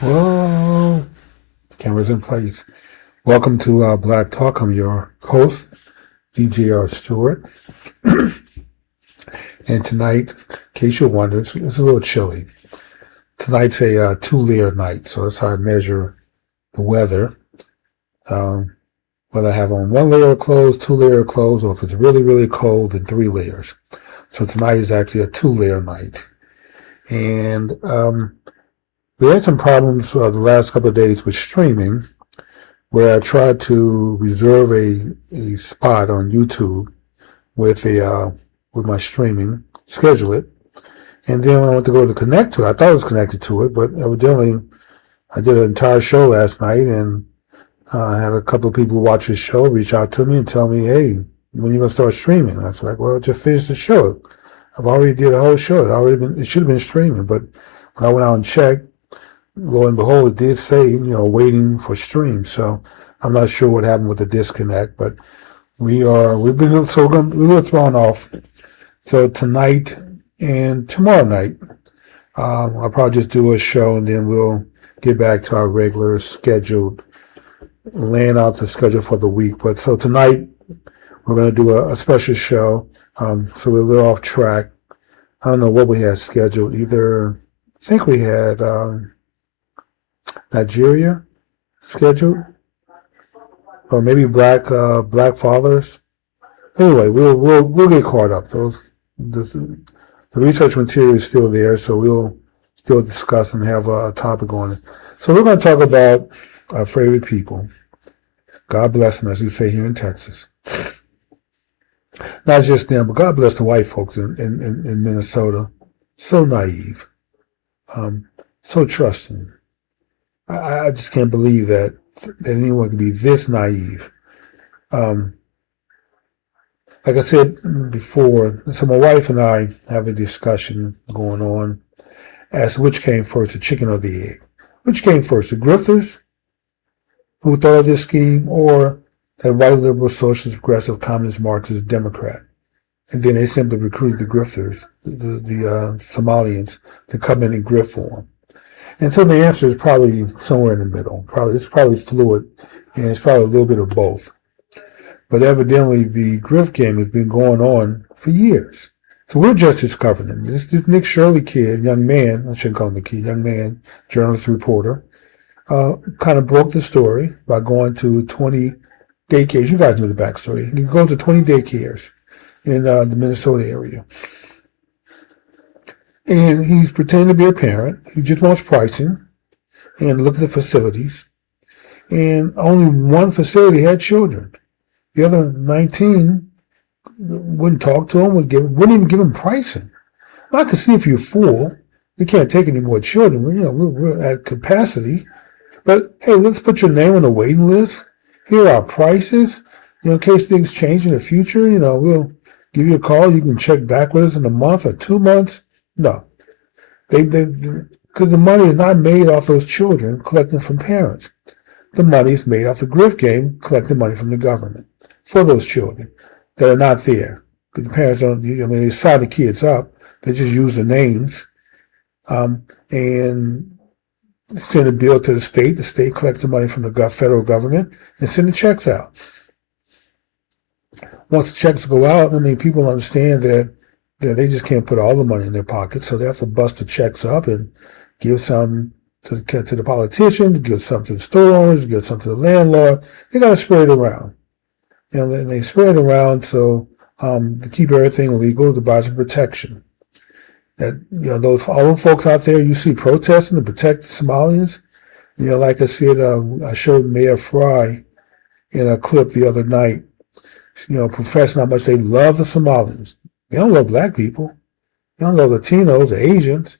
Whoa, cameras in place. Welcome to Black Talk. I'm your host, DJR Stewart. And tonight, in case you're wondering, it's a little chilly. Tonight's a two-layer night, so that's how I measure the weather. Whether I have on one layer of clothes, two layer of clothes, or if it's really, really cold, then three layers. So tonight is actually a two-layer night. And we had some problems the last couple of days with streaming, where I tried to reserve a spot on YouTube with my streaming, schedule it, and then when I went to go to connect to it, I thought it was connected to it, but evidently I did an entire show last night, and I had a couple of people who watch the show reach out to me and tell me, "Hey, when are you gonna start streaming?" I was like, "Well, just finish the show. I've already did a whole show. It should have been streaming." But when I went out and checked, lo and behold, it did say, waiting for stream. So I'm not sure what happened with the disconnect, but we're a little thrown off. So tonight and tomorrow night, I'll probably just do a show and then we'll get back to our regular scheduled, laying out the schedule for the week. But so tonight we're going to do a special show. So we're a little off track. I don't know what we had scheduled. I think we had Nigeria scheduled, or maybe black fathers. Anyway, we'll get caught up. The research material is still there, so we'll still discuss and have a topic on it. So we're going to talk about our favorite people. God bless them, as we say here in Texas. Not just them, but God bless the white folks in Minnesota. So naive, so trusting. I just can't believe that anyone could be this naive. Like I said before, so my wife and I have a discussion going on as to which came first, the chicken or the egg. Which came first, the grifters who thought of this scheme, or that white liberal, socialist, progressive, communist, Marxist, Democrat? And then they simply recruited the grifters, the Somalians, to come in and grift for them. And so the answer is probably somewhere in the middle. It's probably fluid, and it's probably a little bit of both. But evidently, the grift game has been going on for years. So we're just discovering it. This Nick Shirley kid, young man, I shouldn't call him a kid, young man, journalist, reporter, kind of broke the story by going to 20 daycares. You guys know the backstory. You go to 20 daycares in the Minnesota area. And he's pretending to be a parent. He just wants pricing and look at the facilities. And only one facility had children. The other 19 wouldn't talk to him, wouldn't even give him pricing. I can see if you're full, we can't take any more children. We're at capacity. But hey, let's put your name on the waiting list. Here are our prices. In case things change in the future, we'll give you a call. You can check back with us in a month or 2 months. No, because the money is not made off those children collecting from parents. The money is made off the grift game, collecting money from the government for those children that are not there. The parents don't. They sign the kids up. They just use the names and send a bill to the state. The state collects the money from the federal government and send the checks out. Once the checks go out, people understand that they just can't put all the money in their pockets, so they have to bust the checks up and give some to the politicians, give some to the store owners, give some to the landlord. They got to spread it around. They spread it around so to keep everything legal, to buy some protection. That all the folks out there you see protesting to protect the Somalians. Like I said, I showed Mayor Fry in a clip the other night. Professing how much they love the Somalians. They don't love black people. They don't love Latinos or Asians.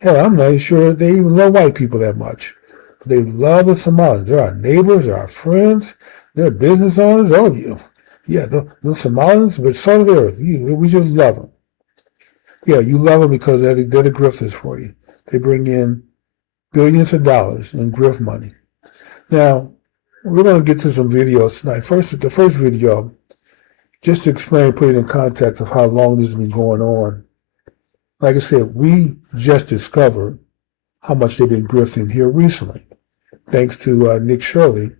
Hell, I'm not even sure they even love white people that much. But they love the Somalians. They're our neighbors, they're our friends, they're business owners. Oh, the Somalians, we're salt of the earth. We just love them. Yeah, you love them because they're the grifters for you. They bring in billions of dollars in grift money. Now, we're going to get to some videos tonight. The first video, just to explain, put it in context of how long this has been going on. Like I said, we just discovered how much they've been grifting here recently, thanks to Nick Shirley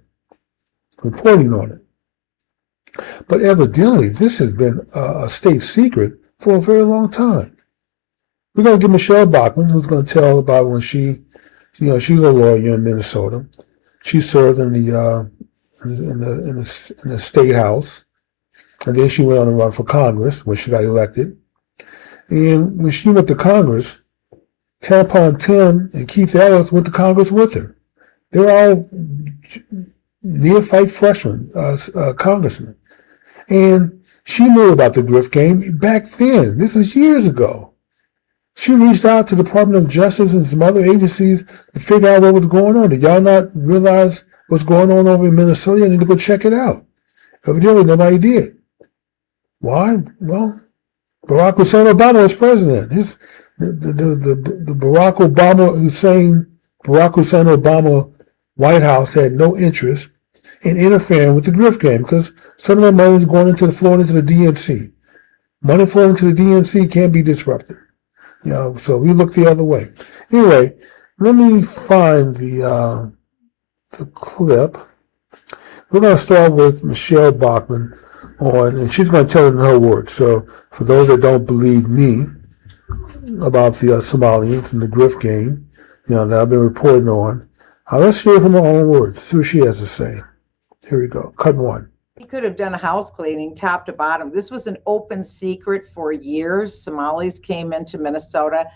reporting on it. But evidently, this has been a state secret for a very long time. We're going to get Michelle Bachmann, who's going to tell about when she's a lawyer in Minnesota. She served in the state house, and then she went on to run for Congress when she got elected. And when she went to Congress, Tampon Tim and Keith Ellis went to Congress with her. They were all neophyte freshmen, congressmen. And she knew about the grift game back then. This was years ago. She reached out to the Department of Justice and some other agencies to figure out what was going on. Did y'all not realize what's going on over in Minnesota? You need to go check it out. Evidently, nobody did. Why? Well, Barack Hussein Obama was president. The Barack Hussein Obama White House had no interest in interfering with the grift game because some of that money is flowing into the DNC. Money flowing into the DNC can't be disrupted. So we look the other way. Anyway, let me find the clip. We're going to start with Michelle Bachmann and she's going to tell it in her words. So for those that don't believe me about the Somalians and the grift game, that I've been reporting on, let's hear from her own words. See what she has to say. Here we go. Cut one. He could have done a house cleaning top to bottom. This was an open secret for years. Somalis came into Minnesota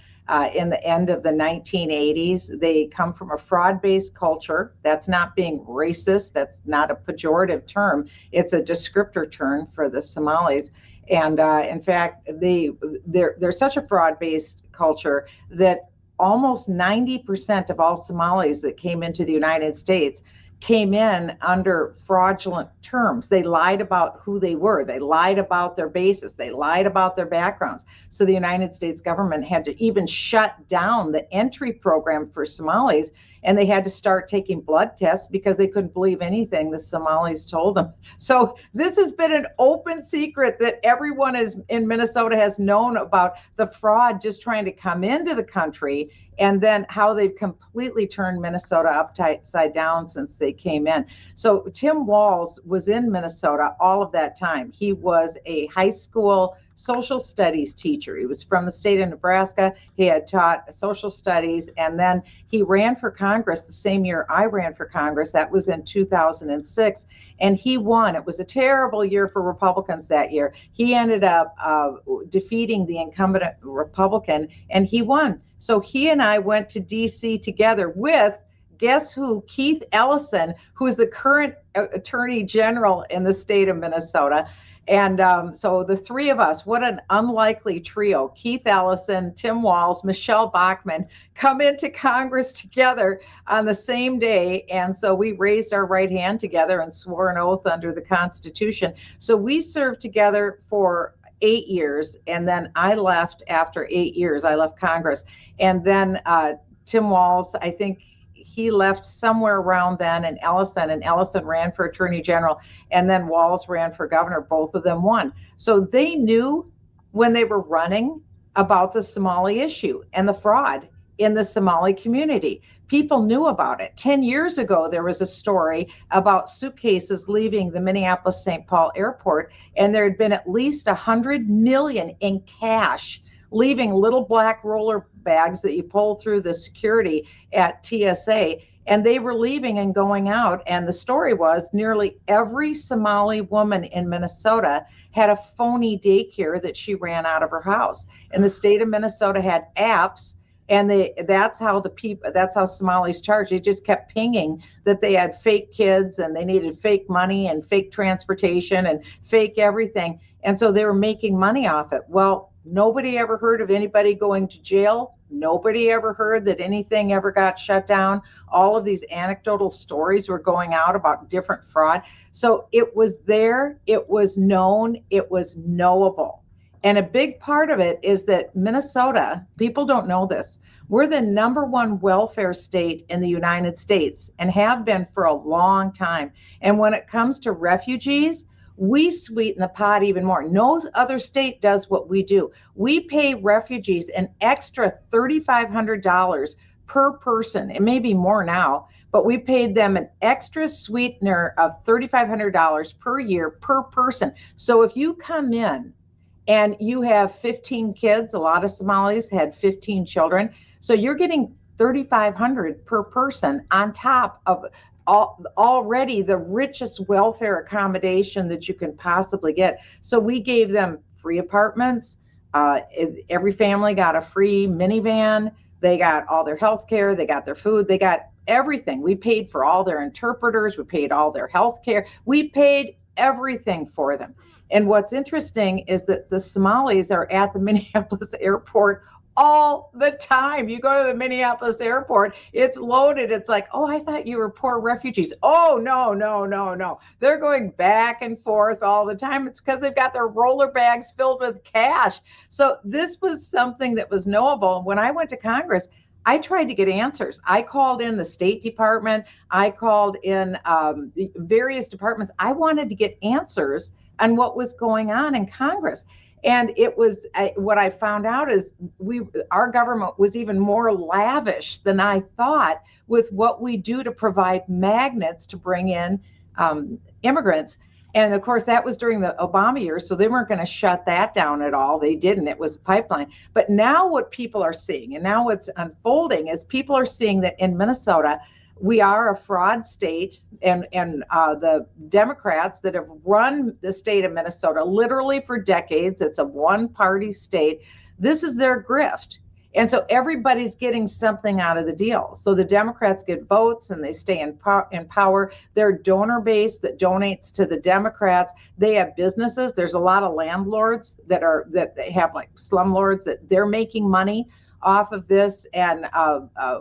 in the end of the 1980s. They come from a fraud-based culture. That's not being racist. That's not a pejorative term. It's a descriptor term for the Somalis. And in fact, they're such a fraud-based culture that almost 90% of all Somalis that came into the United States came in under fraudulent terms. They lied about who they were. They lied about their bases. They lied about their backgrounds. So the United States government had to even shut down the entry program for Somalis, and they had to start taking blood tests because they couldn't believe anything the Somalis told them. So this has been an open secret that everyone in Minnesota has known about the fraud just trying to come into the country, and then how they've completely turned Minnesota upside down since they came in. So Tim Walz was in Minnesota all of that time. He was a high school social studies teacher. He was from the state of Nebraska. He had taught social studies, and then he ran for Congress the same year I ran for Congress. That was in 2006, and he won. It was a terrible year for Republicans that year. He ended up defeating the incumbent Republican, and he won. So he and I went to D.C. together with, guess who? Keith Ellison, who is the current Attorney General in the state of Minnesota. And so the three of us, what an unlikely trio, Keith Ellison, Tim Walz, Michelle Bachmann, come into Congress together on the same day. And so we raised our right hand together and swore an oath under the Constitution. So we served together for 8 years, and then I left after 8 years. I left Congress. And then Tim Walz, I think he left somewhere around then, and Ellison ran for Attorney General, and then Walz ran for governor. Both of them won. So they knew when they were running about the Somali issue and the fraud in the Somali community. People knew about it. 10 years ago, there was a story about suitcases leaving the Minneapolis-St. Paul airport, and there had been at least $100 million in cash leaving little black roller bags that you pull through the security at TSA, and they were leaving and going out. And the story was nearly every Somali woman in Minnesota had a phony daycare that she ran out of her house. And the state of Minnesota had apps, and that's how Somalis charged. They just kept pinging that they had fake kids and they needed fake money and fake transportation and fake everything. And so they were making money off it. Well, nobody ever heard of anybody going to jail. Nobody ever heard that anything ever got shut down. All of these anecdotal stories were going out about different fraud. So it was there, it was known, it was knowable. And a big part of it is that Minnesota, people don't know this, we're the #1 welfare state in the United States and have been for a long time. And when it comes to refugees, we sweeten the pot even more. No other state does what we do. We pay refugees an extra $3,500 per person. It may be more now, but we paid them an extra sweetener of $3,500 per year per person. So if you come in and you have 15 kids, a lot of Somalis had 15 children, so you're getting 3,500 per person on top of already the richest welfare accommodation that you can possibly get. So we gave them free apartments. Every family got a free minivan. They got all their health care. They got their food. They got everything. We paid for all their interpreters. We paid all their health care. We paid everything for them. And what's interesting is that the Somalis are at the Minneapolis airport all the time. You go to the Minneapolis airport, it's loaded. It's like, oh, I thought you were poor refugees. Oh, no, no, no, no. They're going back and forth all the time. It's because they've got their roller bags filled with cash. So this was something that was knowable. When I went to Congress, I tried to get answers. I called in the State Department. I called in various departments. I wanted to get answers on what was going on in Congress. And it was what I found out is our government was even more lavish than I thought with what we do to provide magnets to bring in immigrants. And of course, that was during the Obama years, so they weren't going to shut that down at all. They didn't. It was a pipeline. But now what people are seeing, and now what's unfolding, is people are seeing that in Minnesota, we are a fraud state, and the Democrats that have run the state of Minnesota literally for decades, it's a one-party state, this is their grift. And so everybody's getting something out of the deal. So the Democrats get votes and they stay in power. Their donor base that donates to the Democrats, they have businesses. There's a lot of landlords that have like slumlords that they're making money off of this. And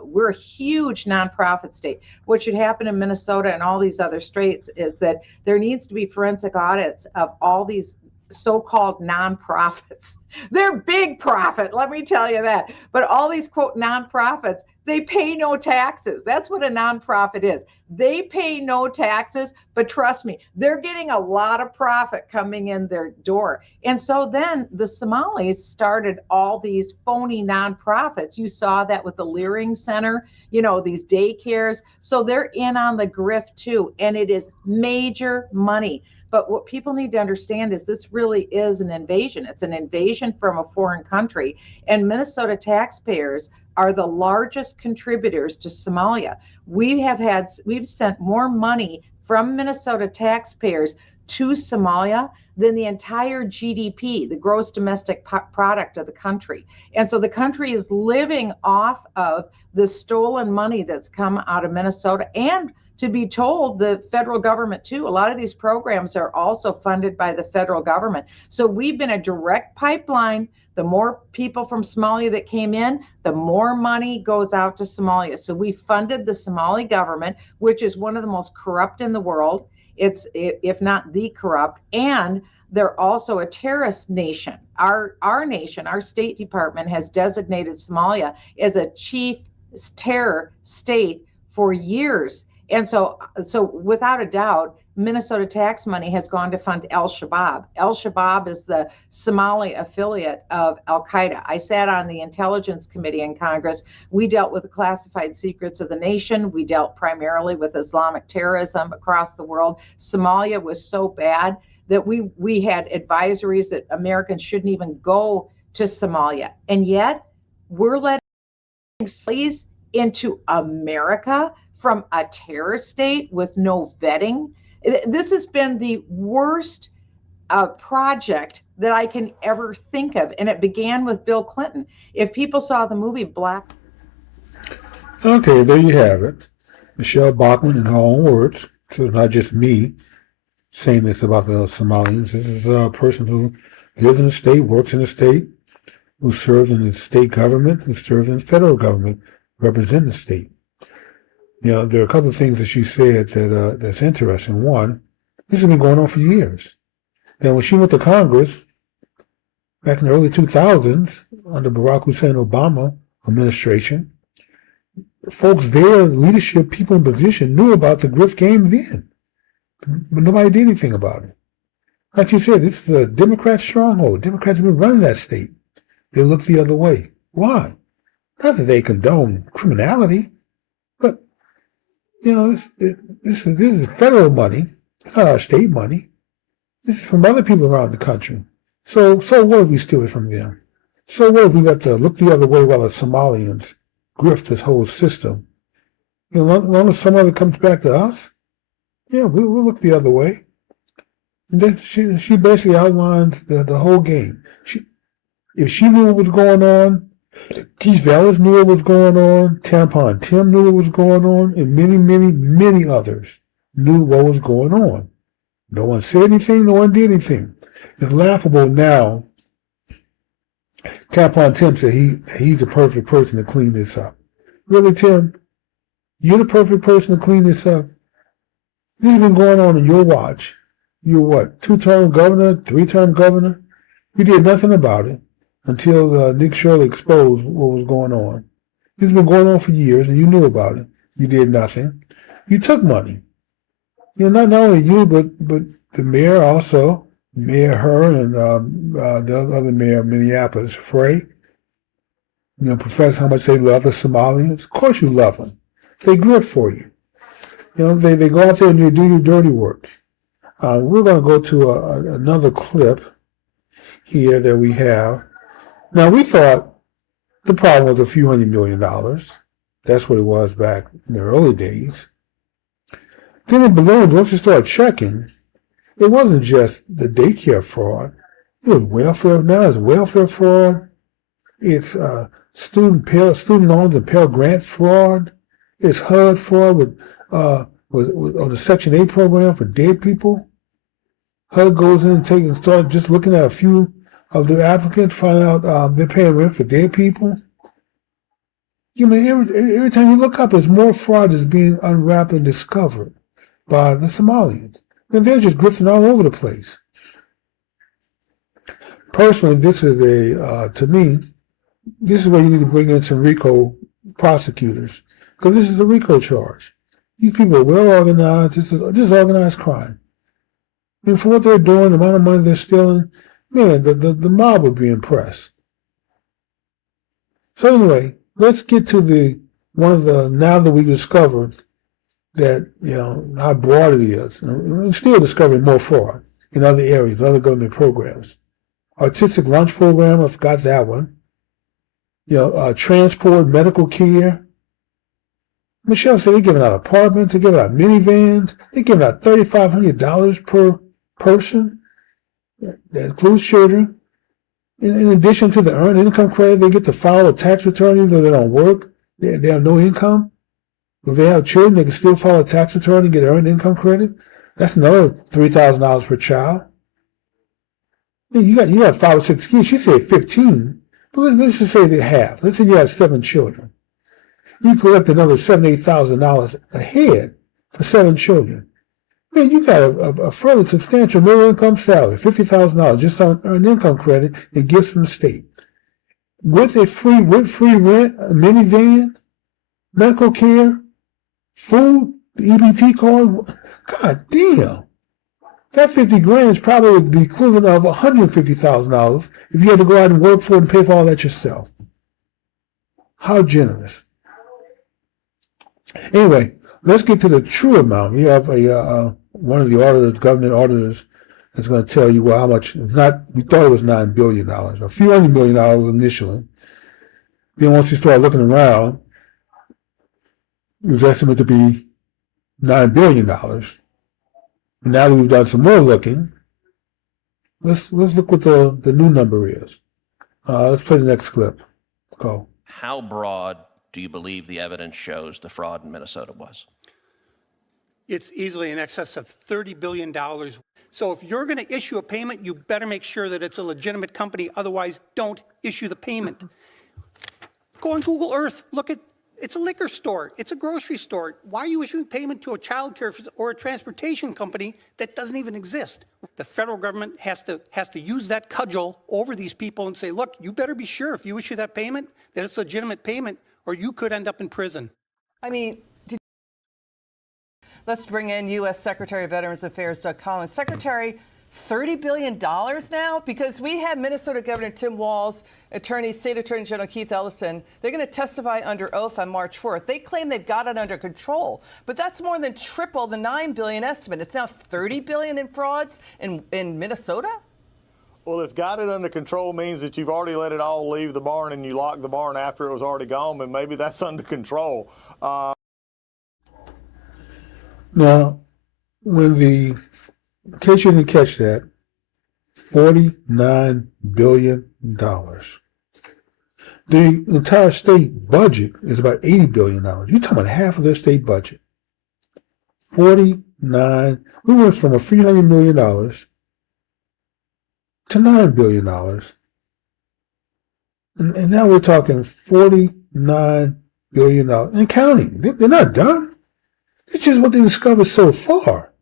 we're a huge nonprofit state. What should happen in Minnesota and all these other states is that there needs to be forensic audits of all these so-called nonprofits. They're big profit, let me tell you that. But all these quote nonprofits, they pay no taxes. That's what a nonprofit is. They pay no taxes, but trust me, they're getting a lot of profit coming in their door. And so then the Somalis started all these phony nonprofits. You saw that with the Leering Center, these daycares. So they're in on the grift too, and it is major money. But what people need to understand is this really is an invasion. It's an invasion from a foreign country. And Minnesota taxpayers are the largest contributors to Somalia. We've sent more money from Minnesota taxpayers to Somalia than the entire GDP, the gross domestic product of the country. And so the country is living off of the stolen money that's come out of Minnesota, and to be told, the federal government too. A lot of these programs are also funded by the federal government. So we've been a direct pipeline. The more people from Somalia that came in, the more money goes out to Somalia. So we funded the Somali government, which is one of the most corrupt in the world. It's, if not the corrupt, and they're also a terrorist nation. Our nation, our State Department has designated Somalia as a chief terror state for years. And so without a doubt, Minnesota tax money has gone to fund Al-Shabaab. Al-Shabaab is the Somali affiliate of Al-Qaeda. I sat on the Intelligence Committee in Congress. We dealt with the classified secrets of the nation. We dealt primarily with Islamic terrorism across the world. Somalia was so bad that we had advisories that Americans shouldn't even go to Somalia. And yet, we're letting slaves into America from a terror state with no vetting. This has been the worst project that I can ever think of. And it began with Bill Clinton. If people saw the movie Black. Okay, there you have it. Michelle Bachmann, in her own words. So it's not just me saying this about the Somalians. This is a person who lives in the state, works in the state, who served in the state government, who served in the federal government, represent the state. There are a couple of things that she said that's interesting. One, this has been going on for years. Now, when she went to Congress back in the early 2000s under Barack Hussein Obama administration, folks there, leadership, people in position knew about the grift game then, but nobody did anything about it. Like you said, this is a Democrat stronghold. Democrats have been running that state. They look the other way. Why? Not that they condone criminality, but this is federal money. It's not our state money. This is from other people around the country. So what if we steal it from them? So what if we look the other way while the Somalians grift this whole system? As long as some of it comes back to us, yeah, we'll look the other way. And then she basically outlines the whole game. If she knew what was going on, Keith Vallis knew what was going on, Tampon Tim knew what was going on, and many, many, many others knew what was going on. No one said anything, no one did anything. It's laughable now. Tampon Tim said he's the perfect person to clean this up. Really, Tim? You're the perfect person to clean this up? This has been going on in your watch. You're what, 2-term governor, 3-term governor? You did nothing about it until Nick Shirley exposed what was going on. This has been going on for years, and you knew about it. You did nothing. You took money. Not only you, but the mayor also, Mayor Her and the other mayor of Minneapolis, Frey, profess how much they love the Somalians. Of course you love them. They grift for you. They go out there and they do your dirty work. We're going to go to another clip here that we have. Now, we thought the problem was a few $100 million. That's what it was back in the early days. Then it ballooned. Once you start checking, it wasn't just the daycare fraud. It was welfare. Now it's welfare fraud. It's student loans and Pell Grant fraud. It's HUD fraud with on the Section 8 program for dead people. HUD goes in and start just looking at a few of the applicants, find out they're paying rent for dead people. Every time you look up, there's more fraud that's being unwrapped and discovered by the Somalians. And they're just grifting all over the place. Personally, this is to me, this is where you need to bring in some RICO prosecutors, because this is a RICO charge. These people are well organized. This is organized crime. And for what they're doing, the amount of money they're stealing, man, the mob would be impressed. So anyway, let's get to now that we've discovered that, how broad it is, and still discovering more fraud in other areas, other government programs. Artistic lunch program, I forgot that one. Transport, medical care. Michelle said they're giving out apartments, they're giving out minivans, they're giving out $3,500 per person. That includes children. In addition to the earned income credit, they get to file a tax return even though they don't work. They have no income. If they have children, they can still file a tax return and get earned income credit. That's another $3,000 per child. You got 5 or 6 kids. She said 15, but let's just say they have. Let's say you have 7 children. You collect another $7,000, $8,000 a head for 7 children. Man, you got a fairly substantial middle income salary, $50,000 just on earned income credit and gifts from the state. With free rent, a minivan, medical care, food, the EBT card. God damn. That $50,000 is probably the equivalent of $150,000 if you had to go out and work for it and pay for all that yourself. How generous. Anyway, let's get to the true amount. We have one of the auditors, government auditors, that's going to tell you how much. We thought it was $9 billion, a few $100 million initially. Then once you start looking around, it was estimated to be $9 billion. Now that we've done some more looking, let's look what the new number is. Let's play the next clip. Go. How broad do you believe the evidence shows the fraud in Minnesota was? It's easily in excess of $30 billion. So if you're going to issue a payment, you better make sure that it's a legitimate company. Otherwise, don't issue the payment. Go on Google Earth. Look at, it's a liquor store. It's a grocery store. Why are you issuing payment to a child care or a transportation company that doesn't even exist? The federal government has to use that cudgel over these people and say, look, you better be sure if you issue that payment that it's a legitimate payment, or you could end up in prison. I mean, let's bring in U.S. Secretary of Veterans Affairs, Doug Collins. Secretary, $30 billion now? Because we have Minnesota Governor Tim Walz, State Attorney General Keith Ellison. They're going to testify under oath on March 4th. They claim they've got it under control, but that's more than triple the $9 billion estimate. It's now $30 billion in frauds in Minnesota? Well, if got it under control means that you've already let it all leave the barn and you locked the barn after it was already gone, then maybe that's under control. Now, in case you didn't catch that, $49 billion. The entire state budget is about $80 billion. You're talking about half of their state budget. 49. We went from a $300 million to $9 billion. And now we're talking $49 billion and counting. They're not done. It's just what they discovered so far.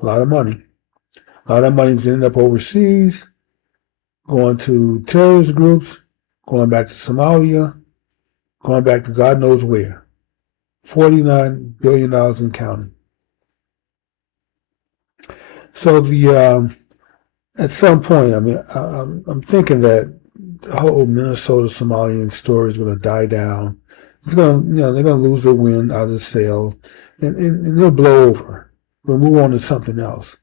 A lot of money. A lot of money's ended up overseas, going to terrorist groups, going back to Somalia, going back to God knows where. $49 billion in counting. So at some point, I mean, I'm thinking that the whole Minnesota Somalian story is going to die down. It's going to, they're going to lose their wind out of the sail, and they'll blow over. We'll move on to something else.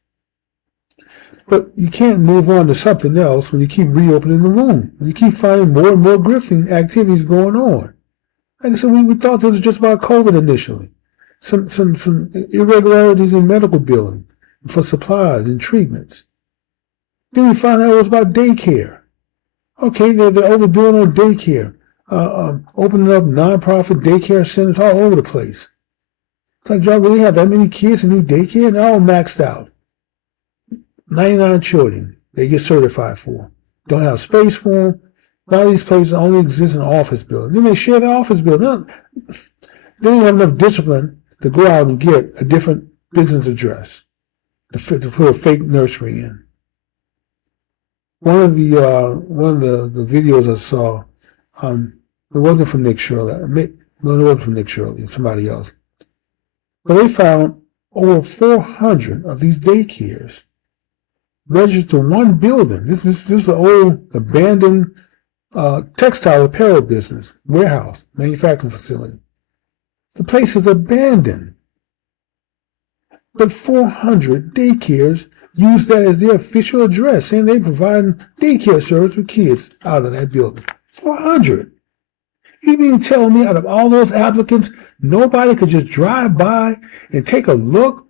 But you can't move on to something else when you keep reopening the wound, when you keep finding more and more grifting activities going on. Like I said, we thought this was just about COVID initially. Some irregularities in medical billing for supplies and treatments. Then we found out it was about daycare. Okay, they're overbilling on daycare, opening up nonprofit daycare centers all over the place. It's like, y'all really have that many kids in need daycare? And they're all maxed out. 99 children they get certified for. Don't have space for them. A lot of these places only exist in office buildings. Then they share the office building. They don't have enough discipline to go out and get a different business address to put a fake nursery in. One of the videos I saw, it wasn't from Nick Shirley. No, it wasn't from Nick Shirley. Somebody else. But they found over 400 of these daycares registered to one building. This is an old abandoned textile apparel business, warehouse, manufacturing facility. The place is abandoned. But 400 daycares use that as their official address, saying they provide daycare service for kids out of that building. 400. You mean tell me out of all those applicants, nobody could just drive by and take a look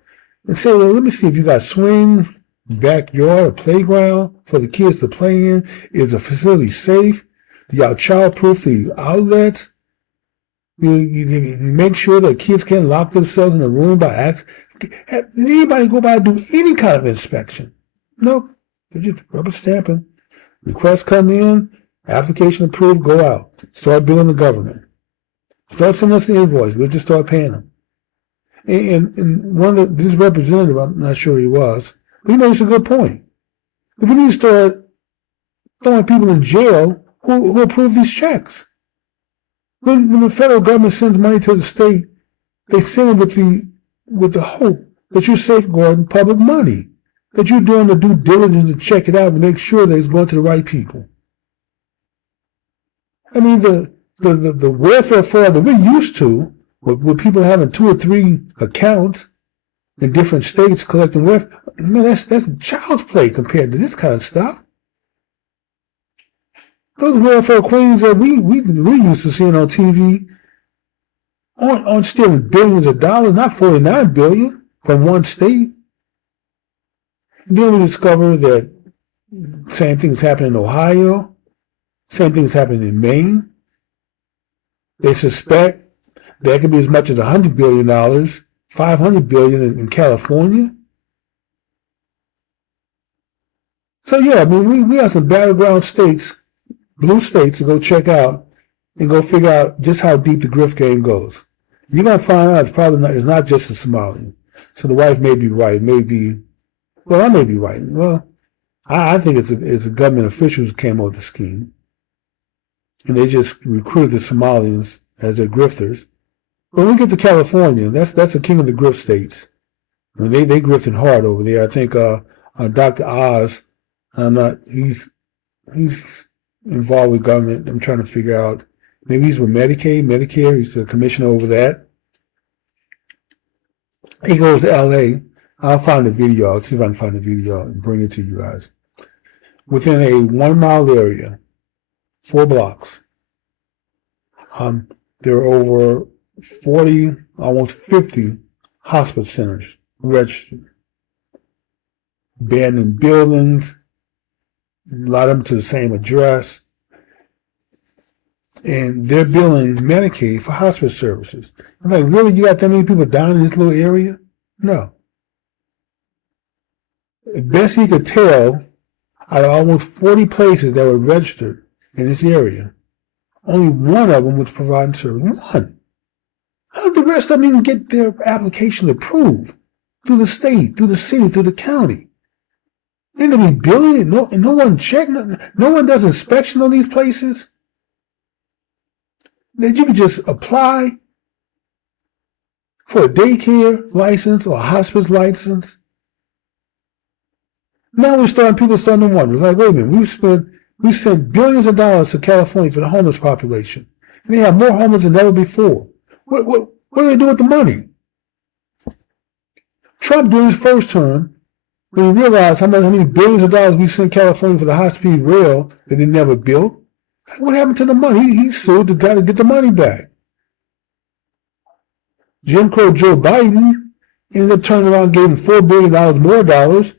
and say, well, let me see if you got swings, backyard, a playground for the kids to play in? Is the facility safe? Do y'all childproof the outlets? You make sure that kids can't lock themselves in a room by accident. Did anybody go by and do any kind of inspection? Nope. They're just rubber stamping. Requests come in, application approved, go out. Start billing the government. Start sending us the invoice. We'll just start paying them. And this representative, I'm not sure he was, but he makes a good point. We need to start throwing people in jail who approve these checks. When the federal government sends money to the state, they send it with the hope that you're safeguarding public money, that you're doing the due diligence to check it out and make sure that it's going to the right people. I mean, the welfare fraud that we're used to, with people having 2 or 3 accounts in different states collecting welfare, man, that's child's play compared to this kind of stuff. Those welfare queens that we used to seeing on TV aren't stealing billions of dollars, not $49 billion from one state. And then we discover that same thing is happening in Ohio, same thing is happening in Maine. They suspect there could be as much as $100 billion, $500 billion in California. So yeah, I mean, we have some battleground states, blue states, to go check out and go figure out just how deep the grift game goes. You're going to find out it's not just the Somalian. So the wife may be right, I may be right. Well, I think it's a government officials who came up with the scheme. And they just recruited the Somalians as their grifters. When we get to California, that's the king of the grift states. I mean, they grifting hard over there. I think Dr. Oz, he's involved with government. I'm trying to figure out, maybe he's with Medicaid, Medicare. He's the commissioner over that. He goes to L.A. I'll find the video. I'll see if I can find the video and bring it to you guys. Within a 1 mile area, 4 blocks, there are over 40, almost 50 hospital centers registered. Abandoned buildings, a lot of them to the same address. And they're billing Medicaid for hospice services. I'm like, really? You got that many people down in this little area? No. Best he could tell, out of almost 40 places that were registered in this area, only one of them was providing service. One. How did the rest of them even get their application approved? Through the state, through the city, through the county. They didn't be billing it. No one checked. No one does inspection on these places. That you could just apply for a daycare license or a hospice license. Now people starting to wonder, like, wait a minute, we sent billions of dollars to California for the homeless population. And they have more homeless than ever before. What do they do with the money? Trump, during his first term, when he realized how many billions of dollars we sent California for the high-speed rail that they never built, what happened to the money? He sued the guy to get the money back. Jim Crow Joe Biden ended up turning around and gave him $4 billion more dollars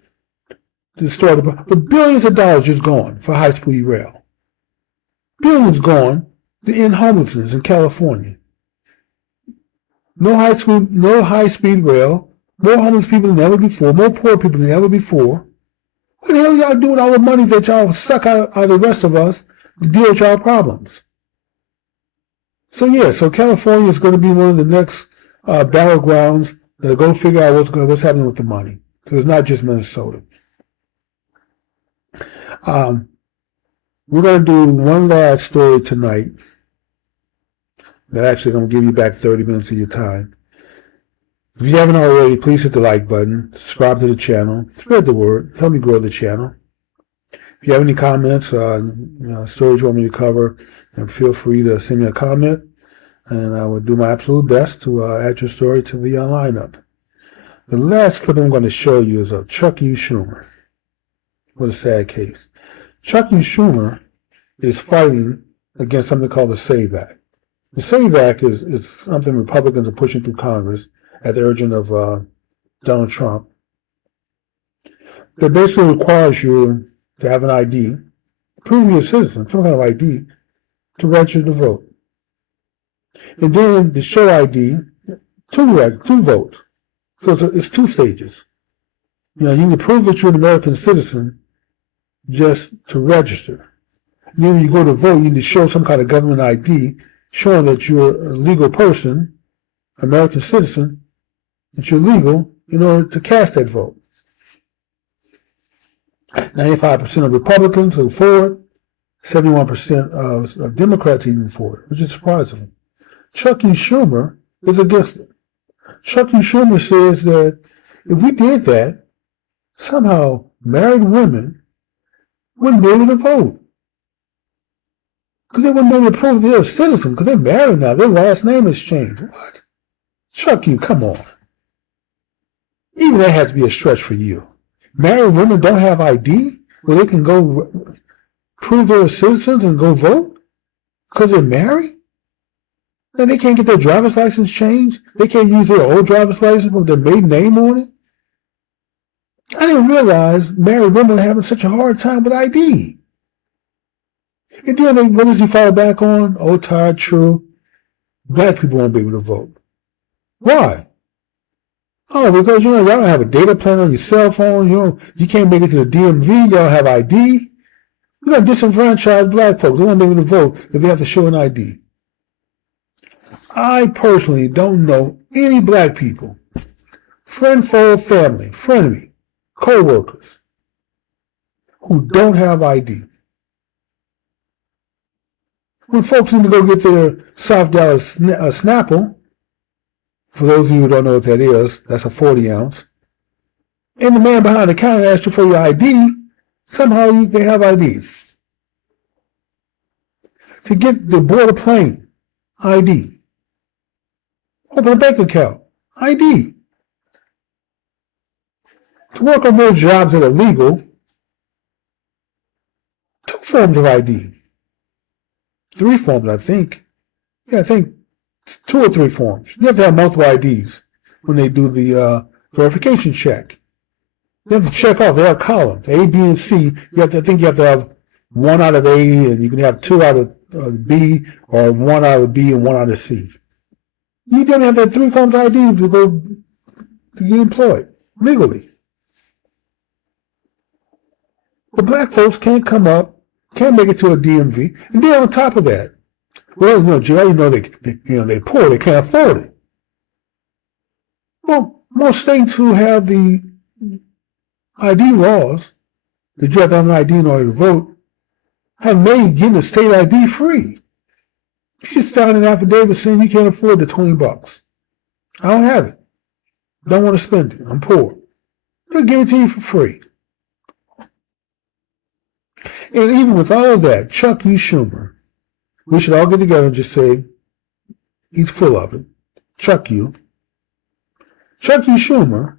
to start but billions of dollars just gone for high-speed rail. Billions gone to end homelessness in California. No high-speed rail, more homeless people than ever before, more poor people than ever before. What the hell y'all do with all the money that y'all suck out of the rest of us to deal with y'all problems? So California is going to be one of the next battlegrounds to go figure out what's happening with the money. So it's not just Minnesota. We're going to do one last story tonight. That actually going to give you back 30 minutes of your time. If you haven't already, please hit the like button, subscribe to the channel, spread the word, help me grow the channel. If you have any comments, stories you want me to cover, then feel free to send me a comment, and I will do my absolute best to add your story to the lineup. The last clip I'm going to show you is of Chuck E. Schumer. What a sad case. Chuck E. Schumer is fighting against something called the SAVE Act. The SAVE Act is something Republicans are pushing through Congress at the urging of Donald Trump. That basically requires you to have an ID, prove you're a citizen, some kind of ID, to register to vote. And then to show ID, to vote. So it's 2 stages. You need to prove that you're an American citizen just to register. And then when you go to vote, you need to show some kind of government ID showing that you're a legal person, American citizen, that you're legal in order to cast that vote. 95% of Republicans are for it, 71% of Democrats even for it, which is surprising. Chuck E. Schumer is against it. Chuck E. Schumer says that if we did that, somehow married women wouldn't be able to vote. Because they wouldn't be able to prove they're a citizen, because they're married now. Their last name has changed. What? Chuck E., come on. Even that has to be a stretch for you. Married women don't have ID where they can go prove they're citizens and go vote because they're married? And they can't get their driver's license changed? They can't use their old driver's license with their maiden name on it? I didn't realize married women are having such a hard time with ID. And then what does he fall back on? Oh, tired, true. Black people won't be able to vote. Why? Oh, because y'all don't have a data plan on your cell phone. You can't make it to the DMV. Y'all don't have ID. You're going to disenfranchise black folks. They won't be able to vote if they have to show an ID. I personally don't know any black people, friend, foe, family, frenemy, co-workers, who don't have ID. When folks need to go get their South Dallas Snapple, For those of you who don't know what that is, that's a 40 ounce. And the man behind the counter asks you for your ID. Somehow they have ID. To board a plane, ID. Open a bank account, ID. To work on those jobs that are legal, 2 forms of ID. 3 forms, I think. Yeah, I think 2 or 3 forms. You have to have multiple IDs when they do the verification check. You have to check off. They have columns, A, B, and C. I think you have to have 1 out of A, and you can have 2 out of B, or 1 out of B and 1 out of C. You don't have that 3 forms of ID to get employed legally. But black folks can't come up, can't make it to a DMV, and then on top of that, well, Jerry, they're poor, they can't afford it. Well, most states who have the ID laws, that you have to have an ID in order to vote, have made getting a state ID free. You just sign an affidavit saying you can't afford the $20. I don't have it. Don't want to spend it. I'm poor. They'll give it to you for free. And even with all of that, Chuck U. Schumer, we should all get together and just say, he's full of it. Chuck U. Schumer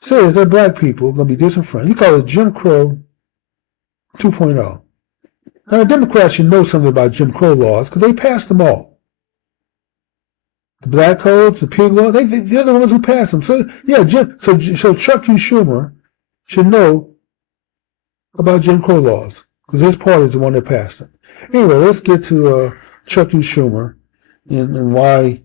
says that black people are going to be disenfranchised. He calls it Jim Crow 2.0. Now, the Democrats should know something about Jim Crow laws because they passed them all. The black codes, the pig law, they're the ones who passed them. So, yeah, so Chuck U. Schumer should know about Jim Crow laws because his party is the one that passed them. Anyway, let's get to Chuck U. Schumer and why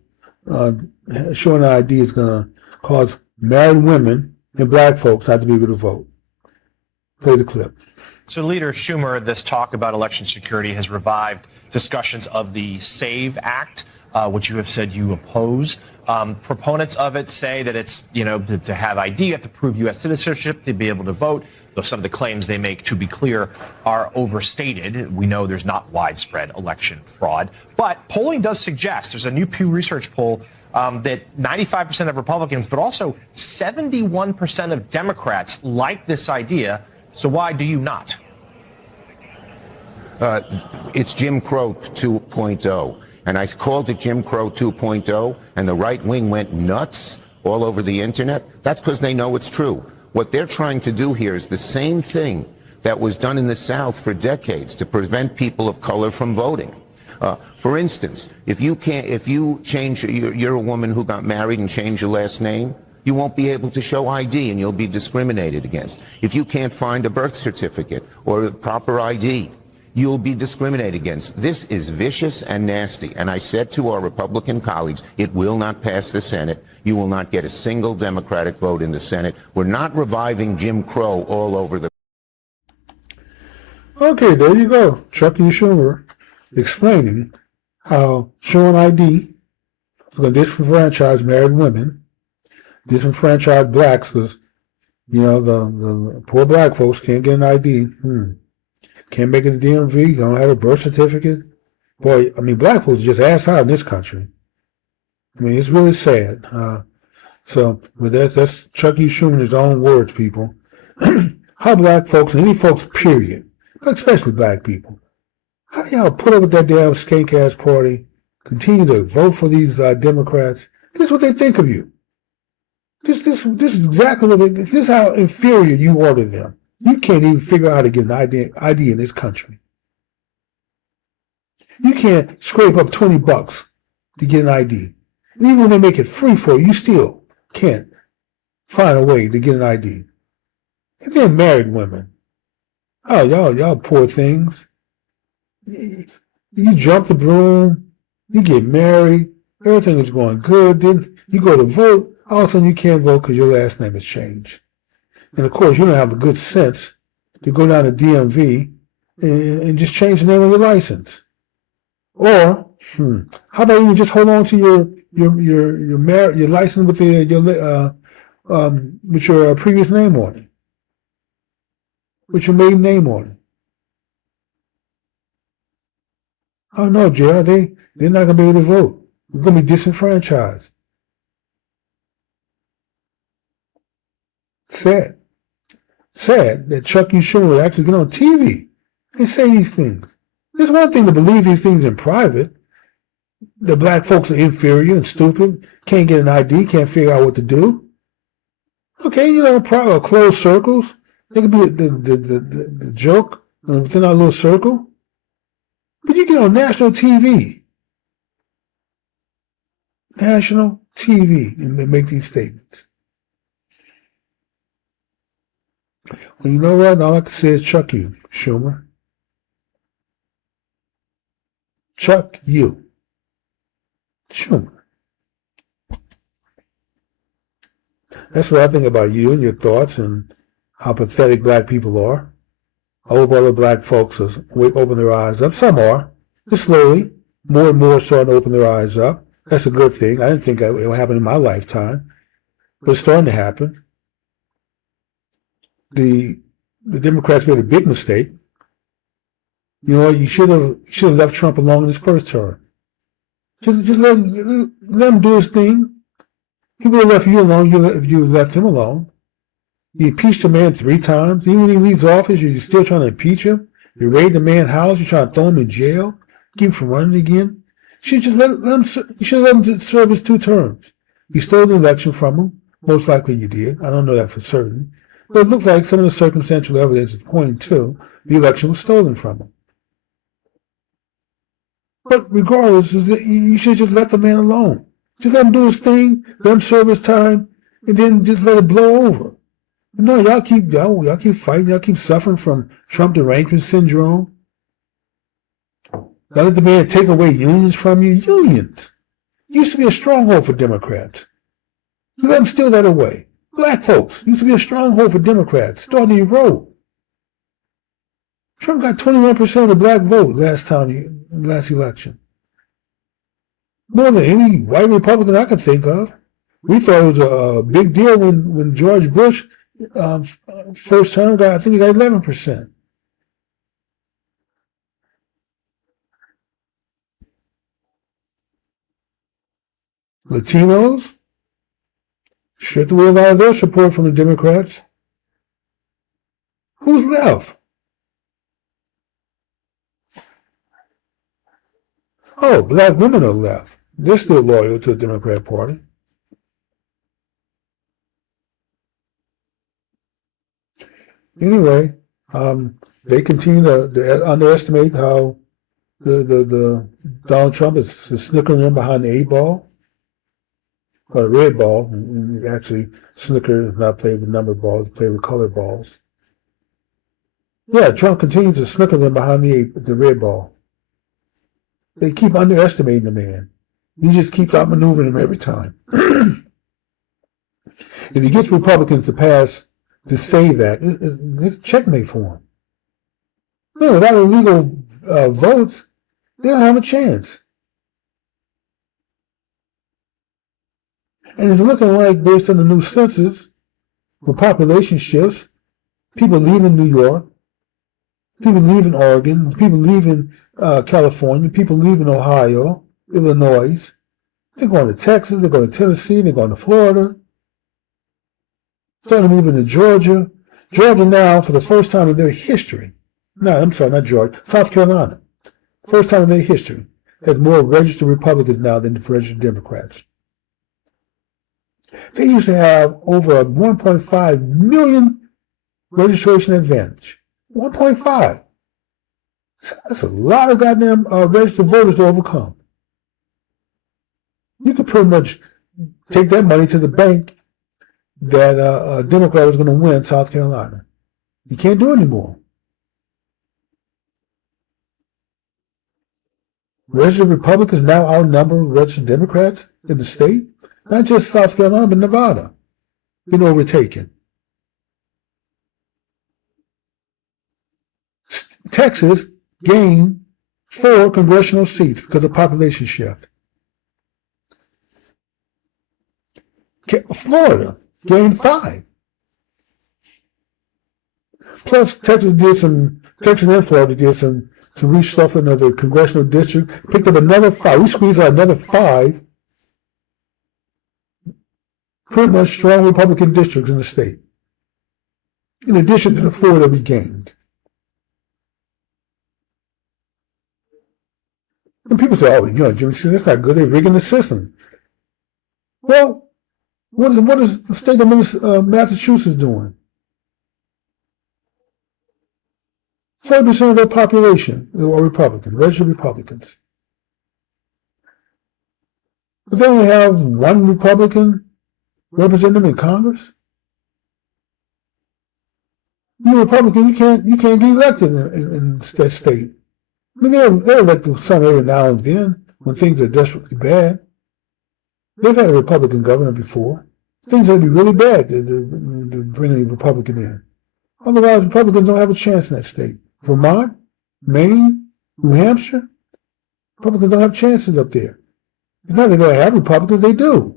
showing an ID is going to cause married women and black folks not to be able to vote. Play the clip. So, Leader Schumer, this talk about election security has revived discussions of the SAVE Act, which you have said you oppose. Proponents of it say that it's, to have ID, you have to prove U.S. citizenship to be able to vote. Though some of the claims they make, to be clear, are overstated. We know there's not widespread election fraud. But polling does suggest, there's a new Pew Research poll, that 95% of Republicans, but also 71% of Democrats like this idea. So why do you not? It's Jim Crow 2.0. And I called it Jim Crow 2.0, and the right wing went nuts all over the internet. That's because they know it's true. What they're trying to do here is the same thing that was done in the South for decades to prevent people of color from voting. For instance, if you change, you're a woman who got married and changed your last name, you won't be able to show ID and you'll be discriminated against. If you can't find a birth certificate or a proper ID, you'll be discriminated against. This is vicious and nasty. And I said to our Republican colleagues, it will not pass the Senate. You will not get a single Democratic vote in the Senate. We're not reviving Jim Crow all over the... Okay, there you go. Chuck U. Schumer explaining how showing ID is going to disenfranchise married women, disenfranchise blacks because, the poor black folks can't get an ID. Can't make it to DMV, don't have a birth certificate. Boy, black folks are just ass out in this country. It's really sad. But that's Chuck U. Schumer in his own words, people. How black folks, and any folks, period, especially black people, how y'all put up with that damn skank-ass party, continue to vote for these Democrats? This is what they think of you. This is exactly what this is how inferior you are to them. You can't even figure out how to get an ID in this country. You can't scrape up $20 to get an ID. And even when they make it free for you, you still can't find a way to get an ID. And then married women. Oh, y'all poor things. You jump the broom, you get married, everything is going good, then you go to vote, all of a sudden you can't vote because your last name has changed. And of course, you don't have the good sense to go down to DMV and just change the name of your license. Or, how about you just hold on to your license with your previous name on it, with your maiden name on it. Oh no, JR, they're not gonna be able to vote. We're gonna be disenfranchised. Sad. Sad that Chuck E. Schumer would actually get on TV and say these things. It's one thing to believe these things in private. The black folks are inferior and stupid, can't get an ID, can't figure out what to do. Okay, you know, closed circles. They could be the joke within our little circle. But you get on national TV. National TV and they make these statements. Well, you know what? All I can say is chuck you, Schumer. Chuck you. Schumer. That's what I think about you and your thoughts and how pathetic black people are. I hope other black folks open their eyes up. Some are. Just slowly. More and more starting to open their eyes up. That's a good thing. I didn't think it would happen in my lifetime. But it's starting to happen. The Democrats made a big mistake. You know, you should have left Trump alone in his first term. Just let him do his thing. He would have left you alone if you left him alone. You impeached a man 3 times. Even when he leaves office, you're still trying to impeach him. You raid the man's house. You're trying to throw him in jail. Keep him from running again. You should let him serve his 2 terms. You stole the election from him. Most likely you did. I don't know that for certain. But it looks like some of the circumstantial evidence is pointing to the election was stolen from him. But regardless, you should just let the man alone. Just let him do his thing, let him serve his time, and then just let it blow over. No, y'all keep fighting, y'all keep suffering from Trump derangement syndrome. Y'all let the man take away unions from you. Unions used to be a stronghold for Democrats. You let them steal that away. Black folks used to be a stronghold for Democrats, starting to erode. Trump got 21% of the black vote last election. More than any white Republican I could think of. We thought it was a big deal when George Bush first term I think he got 11%. Latinos stripped away a lot of their support from the Democrats. Who's left? Oh, black women are left. They're still loyal to the Democrat Party. Anyway, they continue to underestimate how the Donald Trump is snickering in behind the 8 ball. Or the red ball, and actually snooker is not played with numbered balls, played with colored balls. Yeah, Trump continues to snooker them behind the red ball. They keep underestimating the man. He just keeps outmaneuvering him every time. If he gets Republicans to say that, it's checkmate for him. Man, without illegal votes, they don't have a chance. And it's looking like, based on the new census, with population shifts, people leaving New York, people leaving Oregon, people leaving California, people leaving Ohio, Illinois. They're going to Texas, they're going to Tennessee, they're going to Florida. Starting to move into Georgia. Georgia now, for the first time in their history, not Georgia, South Carolina, first time in their history, has more registered Republicans now than registered Democrats. They used to have over 1.5 million registration advantage. 1.5. That's a lot of goddamn registered voters to overcome. You could pretty much take that money to the bank that a Democrat was going to win South Carolina. You can't do it anymore. Registered Republicans now outnumber registered Democrats in the state. Not just South Carolina, but Nevada. Been overtaken. Texas gained 4 congressional seats because of population shift. Florida gained 5. Plus, Texas and Florida did some reshuffling of the congressional district, picked up another 5. We squeezed out another 5 pretty much strong Republican districts in the state. in addition to the 4 that we gained. And people say, oh, Jimmy, that's not good. They're rigging the system. Well, what is the state of Massachusetts doing? 40% of their population are Republican, registered Republicans. But they only have one Republican representative in Congress. You're a Republican, you can't get elected in that state. I mean, they're elected some every now and then when things are desperately bad. They've had a Republican governor before. Things would be really bad to bring a Republican in. Otherwise, Republicans don't have a chance in that state. Vermont, Maine, New Hampshire, Republicans don't have chances up there. It's not that they don't have Republicans, they do.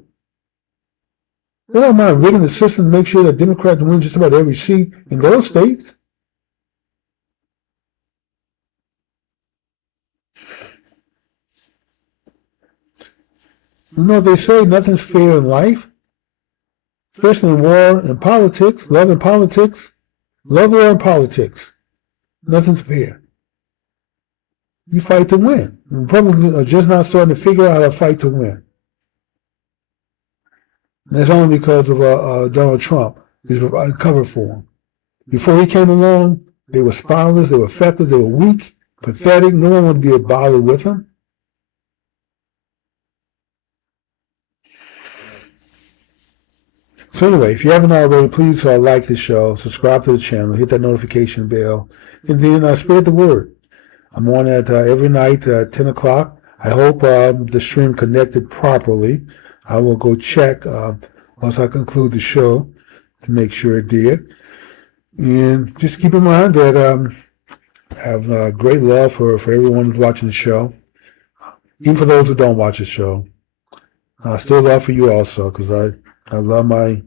They don't mind rigging the system to make sure that Democrats win just about every seat in those states. They say nothing's fair in life, especially in war and politics, love and politics, love, war, and politics. Nothing's fair. You fight to win. The Republicans are just now starting to figure out how to fight to win. And that's only because of Donald Trump is providing cover for them. Before he came along, they were spineless, they were feckless, they were weak, pathetic. No one would be bothered with them. So anyway, if you haven't already, please like the show, subscribe to the channel, hit that notification bell, and then spread the word. I'm on at every night at 10 o'clock. I hope the stream connected properly. I will go check once I conclude the show to make sure it did. And just keep in mind that I have great love for everyone who's watching the show, even for those who don't watch the show. Still love for you also, because I love my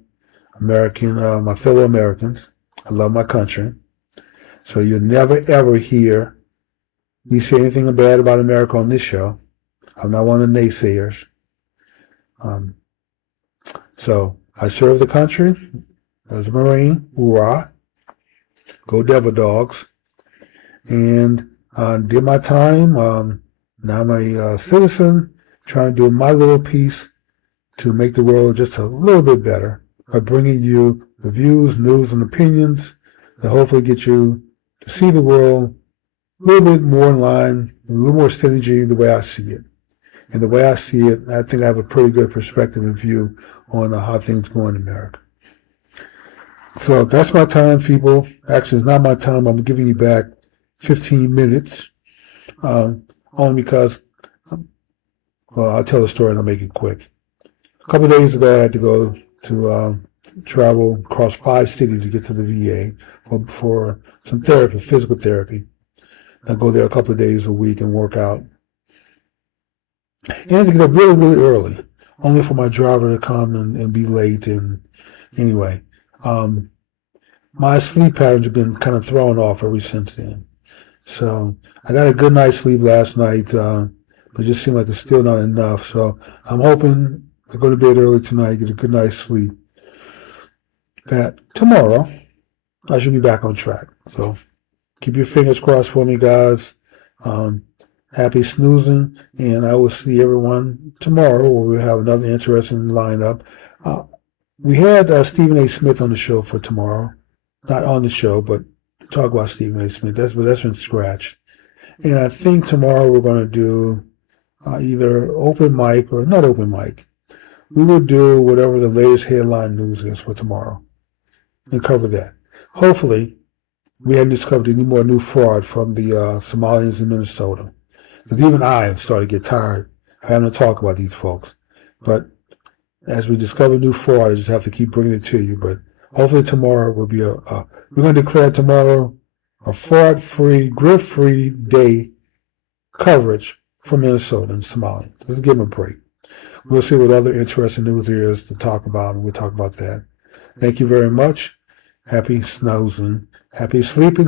my fellow Americans. I love my country. So you'll never, ever hear me say anything bad about America on this show. I'm not one of the naysayers. So I serve the country as a Marine. Hoorah. Go Devil Dogs. And did my time. Now I'm a citizen, trying to do my little piece to make the world just a little bit better by bringing you the views, news, and opinions that hopefully get you to see the world a little bit more in line, a little more synergy the way I see it. And the way I see it, I think I have a pretty good perspective and view on how things go in America. So that's my time, people. Actually, it's not my time. I'm giving you back 15 minutes, only because, I'll tell the story and I'll make it quick. A couple of days ago, I had to go to travel across 5 cities to get to the VA for some therapy, physical therapy. I go there a couple of days a week and work out. And I had to get up really, really early, only for my driver to come and be late. And anyway, my sleep patterns have been kind of thrown off ever since then. So I got a good night's sleep last night, but it just seemed like it's still not enough. So I'm hoping I go to bed early tonight, get a good night's sleep, that tomorrow I should be back on track. So keep your fingers crossed for me, guys. Happy snoozing, and I will see everyone tomorrow where we'll have another interesting lineup. We had Stephen A. Smith on the show for tomorrow. Not on the show, but to talk about Stephen A. Smith. That's been scratched. And I think tomorrow we're going to do either open mic or not open mic. We will do whatever the latest headline news is for tomorrow and cover that. Hopefully, we haven't discovered any more new fraud from the Somalians in Minnesota. Because even I am starting to get tired of having to talk about these folks. But as we discover new fraud, I just have to keep bringing it to you. But hopefully tomorrow will be we're going to declare tomorrow a fraud-free, grift-free day coverage for Minnesota and Somalia. Let's give them a break. We'll see what other interesting news there is to talk about, and we'll talk about that. Thank you very much. Happy snoozing. Happy sleeping.